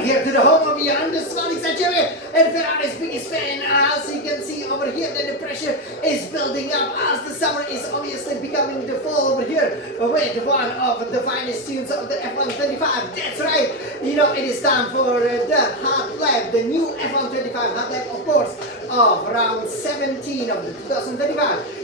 here to the home of Jan, the Sonics Nigeria, and Ferrari's biggest fan. As you can see over here, that the pressure is building up as the summer is obviously becoming the fall over here with one of the finest tunes of the F125. That's right, you know, it is time for the hot lap, the new F125 hot lap, of course, of round 17 of the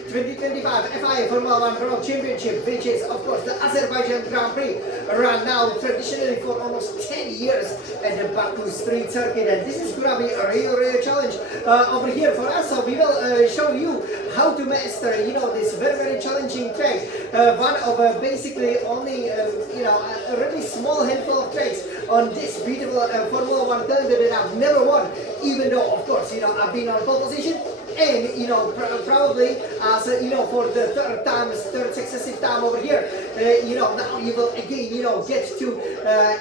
2025 FIA Formula 1 World Championship, which is of course the Azerbaijan Grand Prix, run now traditionally for almost 10 years at the Baku street circuit, and this is gonna be a real challenge over here for us. So we will show you how to master, you know, this very challenging track, one of basically only you know, a really small handful of tracks on this beautiful Formula 1 calendar that I've never won, even though of course, you know, I've been on pole position. And you know, probably as you know, for the third successive time over here, you know, now you will again, you know, get to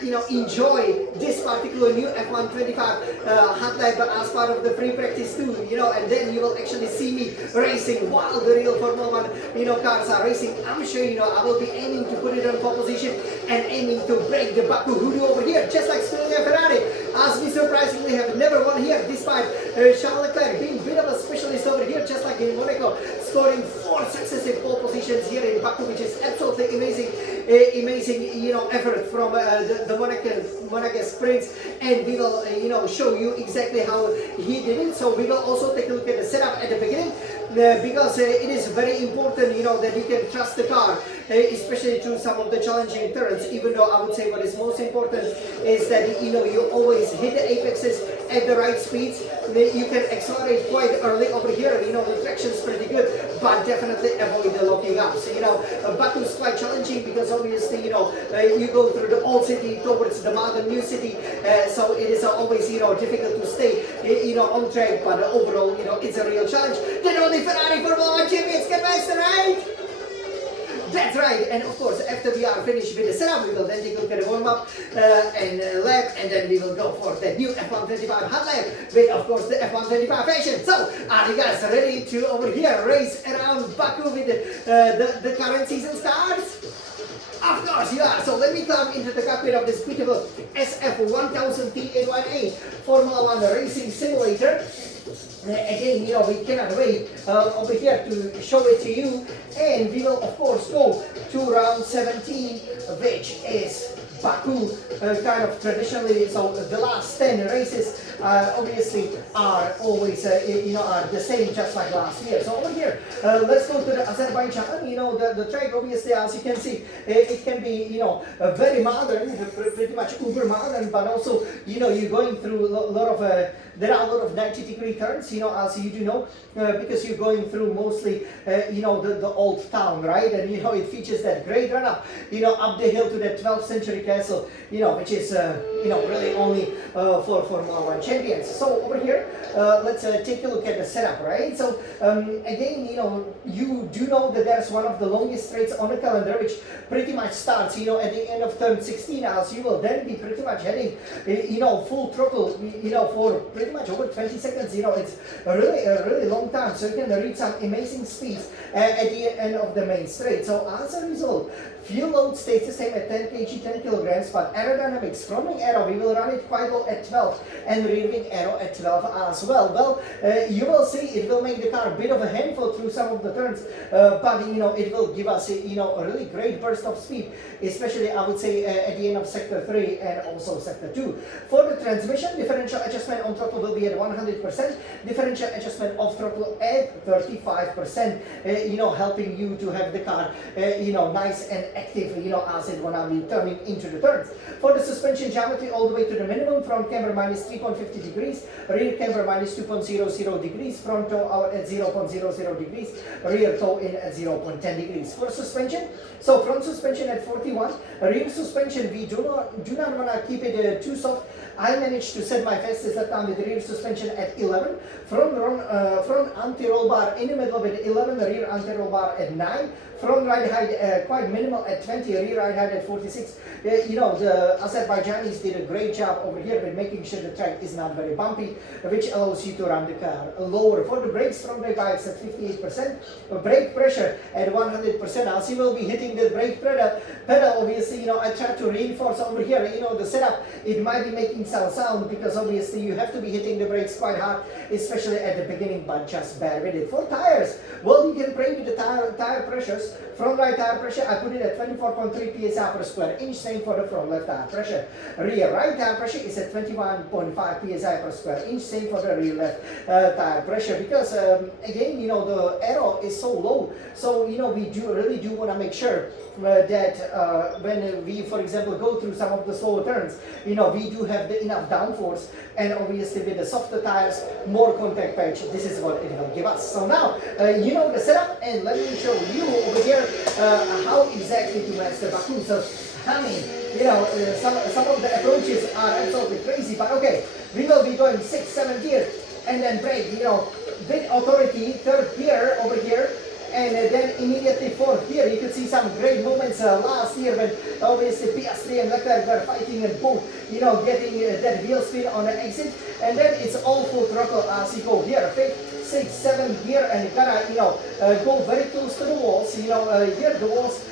you know, enjoy this particular new F125 hot lap as part of the free practice too, you know, and then you will actually see me racing while the real Formula 1, you know, cars are racing. I'm sure, you know, I will be aiming to put it on pole position and aiming to break the Baku hoodoo over here, just like Ferrari, as we surprisingly have never won here, despite Charles Leclerc being a bit of a specialist over here, just like in Monaco, scoring 4 successive pole positions here in Baku, which is absolutely amazing, you know, effort from the Monaco Prince, and we will, you know, show you exactly how he did it. So we will also take a look at the setup at the beginning, because it is very important, you know, that you can trust the car, especially through some of the challenging turns, even though I would say what is most important is that, you know, you always hit the apexes at the right speeds. You can accelerate quite early over here, you know, the traction is pretty good, but definitely avoid the locking up. So, you know, Baku is quite challenging because obviously, you know, you go through the old city towards the modern new city, so it is always, you know, difficult to stay, you know, on track, but overall, you know, it's a real challenge that only Ferrari Formula 1 champions can master, right? That's right, and of course, after we are finished with the setup, we will then take a look at the warm-up and lap, and then we will go for the new F125 hot lap with, of course, the F125 fashion. So, are you guys ready to, over here, race around Baku with the current season's cars? Of course you are. So let me climb into the cockpit of this beautiful SF1000 T81A Formula 1 racing simulator. Again, you know, we cannot wait over here to show it to you, and we will of course go to round 17, which is Baku, kind of traditionally. So the last 10 races obviously are always you know, are the same, just like last year. So over here, let's go to the Azerbaijan. You know, the track obviously, as you can see, it can be, you know, very modern, pretty much uber modern, but also, you know, you're going through a lot of there are a lot of 90-degree turns, you know, as you do know, because you're going through mostly, you know, the old town, right? And, you know, it features that great run-up, you know, up the hill to that 12th century castle, you know, which is, you know, really only for Formula 1 champions. So over here, let's take a look at the setup, right? So, again, you know, you do know that there's one of the longest straights on the calendar, which pretty much starts, you know, at the end of turn 16, as you will then be pretty much heading, you know, full throttle, you know, for pretty much over 20 seconds. You know, it's a really long time, so you can reach some amazing speeds at the end of the main straight. So as a result, fuel load stays the same at 10 kg, 10 kilograms, but aerodynamics, front wing aero, we will run it quite low at 12, and rear wing aero at 12 as well. Well, you will see it will make the car a bit of a handful through some of the turns, but, you know, it will give us, you know, a really great burst of speed, especially, I would say, at the end of sector 3 and also sector 2. For the transmission, differential adjustment on throttle will be at 100%, differential adjustment off throttle at 35%, you know, helping you to have the car, you know, nice and active, you know, as it wanna be turning into the turns. For the suspension geometry, all the way to the minimum, front camber minus 3.50 degrees, rear camber minus 2.00 degrees, front toe out at 0.00 degrees, rear toe in at 0.10 degrees. For suspension, so front suspension at 41, rear suspension, we do not wanna keep it too soft. I managed to set my fastest lap time with rear suspension at 11, front anti-roll bar in the middle with 11, rear anti-roll bar at 9, Front ride height quite minimal at 20, rear ride height at 46. You know, the Azerbaijanis did a great job over here with making sure the track is not very bumpy, which allows you to run the car lower. For the brakes, front brake bias at 58%, brake pressure at 100%. As you will be hitting the brake pedal, obviously, you know, I try to reinforce over here, you know, the setup, it might be making some sound because obviously you have to be hitting the brakes quite hard, especially at the beginning, but just bear with it. For tires, well, you can play with the tire pressures. Front right tire pressure, I put it at 24.3 psi per square inch, same for the front left tire pressure. Rear right tire pressure is at 21.5 psi per square inch, same for the rear left tire pressure, because again, you know, the aero is so low, so you know, we really do want to make sure that when we, for example, go through some of the slower turns, you know, we do have the enough downforce, and obviously with the softer tires, more contact patch, this is what it will give us. So now, you know the setup, and let me show you over here how exactly to master Baku. So, I mean, you know, some of the approaches are absolutely crazy, but okay, we will be going 6th, 7th gear, and then brake, you know, with authority, 3rd gear over here, and then immediately 4th gear. You could see some great moments last year when obviously Piastri and Leclerc were fighting and both, you know, getting that wheel spin on the exit, and then it's all full throttle as you go here, 5th, 6th, 7th gear, and you gotta, you know, go very close to the walls. You know, here the walls,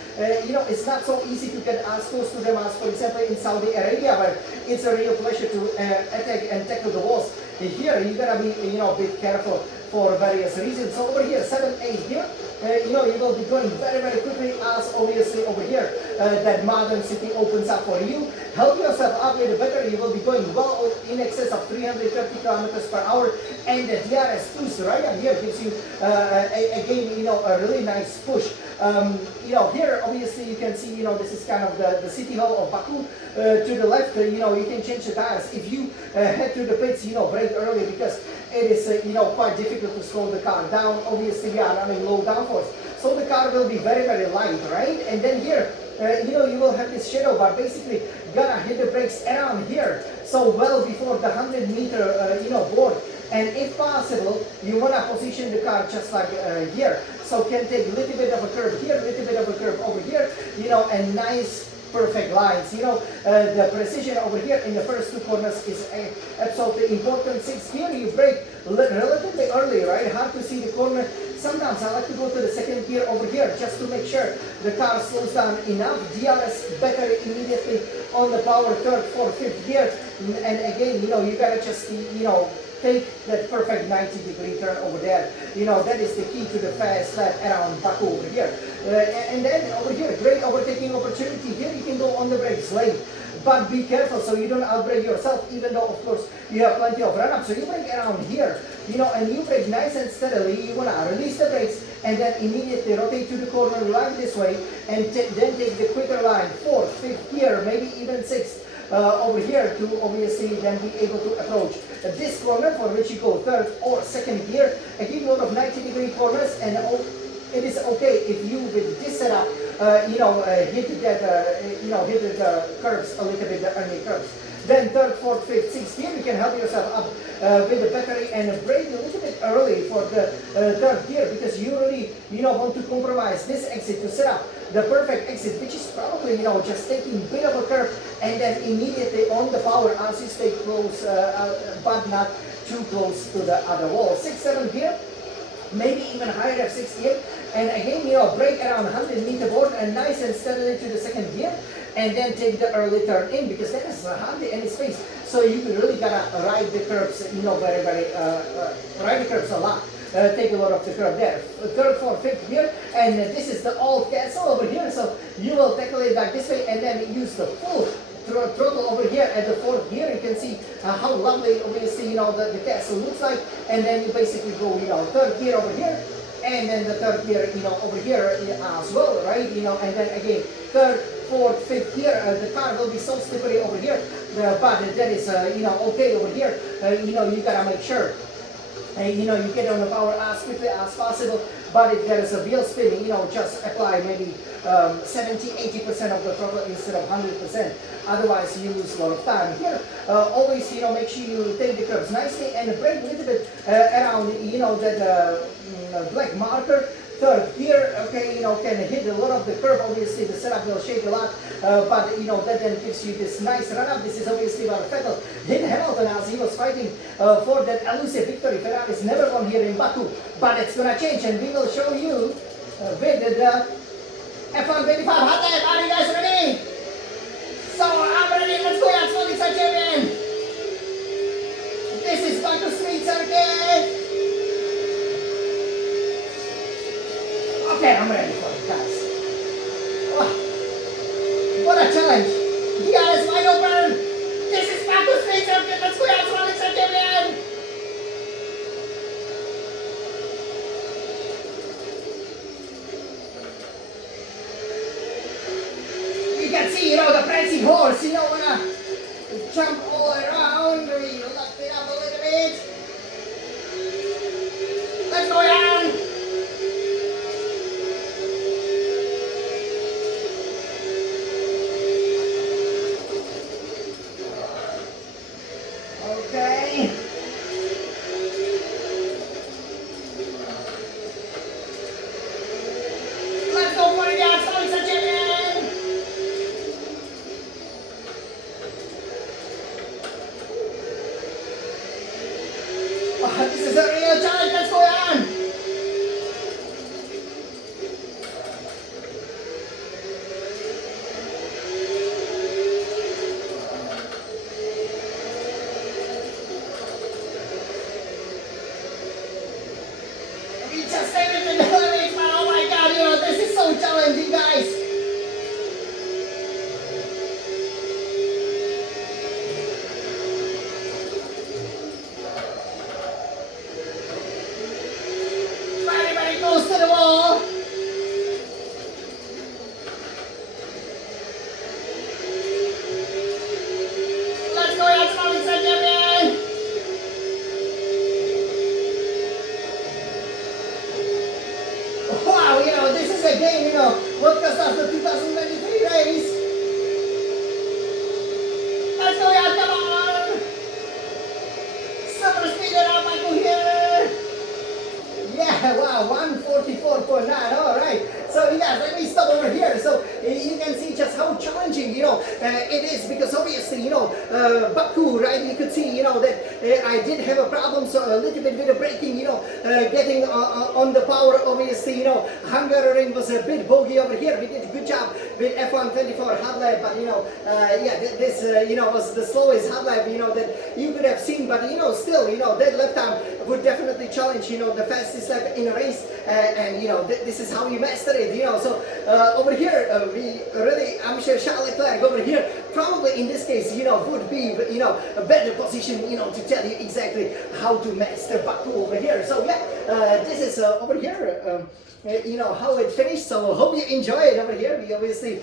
you know, it's not so easy to get as close to them as, for example, in Saudi Arabia, where it's a real pleasure to attack and tackle the walls. Here you gotta be, you know, a bit careful for various reasons. So over here, 7, 8 here, you know, you will be going very, very quickly, as obviously over here that modern city opens up for you. Help yourself up with the battery. You will be going well in excess of 330 kilometers per hour, and the DRS boost right up here gives you again, you know, a really nice push. You know, here obviously you can see, you know, this is kind of the city hall of Baku. To the left, you know, you can change the tires. If you head to the pits, you know, brake early, because it is, you know, quite difficult to slow the car down. Obviously, we are running low downforce, so the car will be very, very light, right? And then here, you know, you will have this shadow bar. Basically, gonna hit the brakes around here, so well before the 100-meter, you know, board. And if possible, you wanna position the car just like here. So can take a little bit of a curve here, a little bit of a curve over here, you know, and nice perfect lines. You know, the precision over here in the first 2 corners is absolutely important. 6th gear, you brake relatively early, right? Hard to see the corner. Sometimes I like to go to the 2nd gear over here just to make sure the car slows down enough. DRS battery immediately on the power, 3rd, 4th, 5th gear. And again, you know, you gotta just, you know, take that perfect 90-degree turn over there. You know, that is the key to the fast lap around Baku over here. And then over here, great overtaking opportunity. Here you can go on the brakes lane, but be careful so you don't outbrake yourself, even though of course you have plenty of run-up. So you brake around here, you know, and you brake nice and steadily. You want to release the brakes and then immediately rotate to the corner like this way, and then take the quicker line, 4th, 5th gear, maybe even 6th. Over here to obviously then be able to approach this corner, for which you go 3rd or 2nd gear. Again, a lot of 90-degree corners, and it is okay if you with this setup, you know, hit that, you know, hit the curves a little bit, the early curves. Then 3rd, 4th, 5th, 6th gear, you can help yourself up with the battery and brake a little bit early for the 3rd gear, because you really, you know, want to compromise this exit to set up the perfect exit, which is probably, you know, just taking a bit of a curve and then immediately on the power as you stay close, but not too close to the other wall. 6th, 7th gear, maybe even higher at 6th gear, and again, you know, brake around 100-meter board and nice and steadily to the 2nd gear, and then take the early turn in, because there is hardly any space, so you really gotta ride the curves, you know, very, very, ride the curves a lot. Take a lot of the curve there. 3rd, 4th, 5th gear, and this is the old castle over here, so you will tackle it back this way and then use the full throttle over here at the 4th gear. You can see how lovely, obviously, you know, the castle looks like, and then you basically go, you know, 3rd gear over here, and then the 3rd gear, you know, over here as well, right? You know, and then again, 3rd, 4th, 5th gear, the car will be so slippery over here, but that is, you know, okay over here. You know, you gotta make sure, you know, you get on the power as quickly as possible, but if there is a wheel spinning, you know, just apply maybe 70-80% of the throttle instead of 100%. Otherwise, you lose a lot of time. Here, always, you know, make sure you take the curves nicely and brake a little bit around, you know, that black marker. third gear, okay, can hit a lot of the curve. Obviously the setup will shake a lot, but that then gives you this nice run up. This is obviously where Vettel hit Hamilton as he was fighting for that elusive victory. Ferrari's never won here in Baku, but it's gonna change, and we will show you with the F1 25 hot lap. Are you guys ready? So I'm ready. Let's go, Yatsmonics are champion. This is Baku Street Circuit. Okay, I'm ready for it, guys. Oh, what a challenge! The air is wide open. This is Baku Street Circuit. Let's go, Yatsmonics are champion. You can see, the prancing horse, wanna jump all around. We locked it up a little bit. Let's go, Jan. Okay. Let's go for it, Jan. Sorry, champion. Wow, this is a real challenge. Let's go, Jan. We just made it in the limit, man. Oh my god, this is so challenging, guys. Very, very close to the wall. Let's go, Yatsmonics are champion. Wow, this is a game, what cost us the 2023 race. Let's go, Jan, come on. Super speed it up, Michael here. Yeah, wow, 144.9, all right. So, yeah, let me stop over here. So, you can see just how challenging, it is, because obviously, Baku, right, you could see, that I did have a problem, so a little bit with the braking, getting on the power, obviously, Hungary was a bit bogey over here. We did a good job with F1 24 hot lap, but, yeah, this, was the slowest hot lap, that you could have seen, but, still, that lap time would definitely challenge, the fastest lap in a race, and, this is how you master it, so over here, I'm sure Charles Leclerc over here, probably in this case, would be, a better position, to tell you exactly how to master Baku over here. So yeah, this is over here, how it finished. So hope you enjoy it over here. We obviously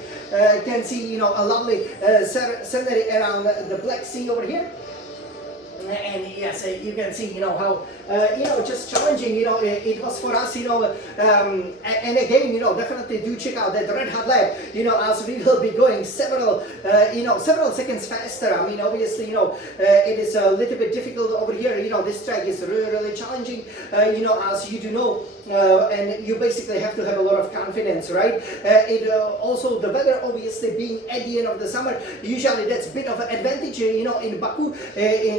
can see, a lovely scenery around the Black Sea over here. And yes, you can see, how, just challenging, it was for us, and again, definitely do check out that Red Hot Lab, as we will be going several seconds faster. I mean, obviously, it is a little bit difficult over here, this track is really, really challenging, as you do know, and you basically have to have a lot of confidence, right? Also, the weather, obviously, being at the end of the summer, usually that's a bit of an advantage, in Baku,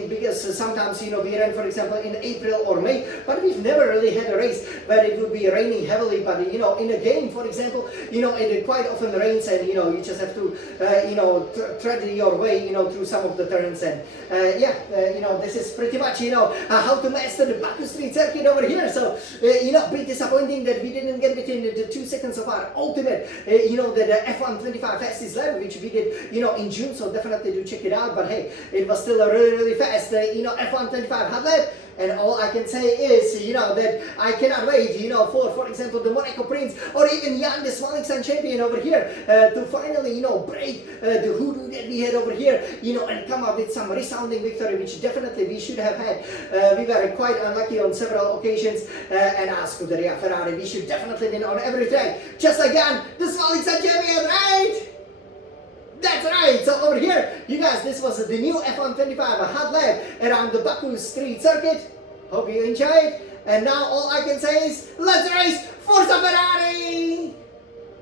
because sometimes, we ran, for example, in April or May, but we've never really had a race where it would be raining heavily. But, in a game, for example, it quite often rains, and, you just have to, tread your way, through some of the turns. And, yeah, this is pretty much, how to master the Baku Street Circuit over here. So, bit disappointing that we didn't get within the 2 seconds of our ultimate, the F1 25 fastest lap, which we did, in June. So definitely do check it out. But hey, it was still a really, really fast, F1 25 hot lap. And all I can say is, that I cannot wait, for example, the Monaco Prince or even Jan, the Svaliksan champion over here, to finally, break the hoodoo that we had over here, and come up with some resounding victory, which definitely we should have had. We were quite unlucky on several occasions, and as Scuderia Ferrari, we should definitely win on every track, just like Jan, the Svaliksan champion, right? That's right, so over here, you guys, this was the new F1 25 hot lap around the Baku Street Circuit. Hope you enjoyed. And now all I can say is, let's race Forza Ferrari!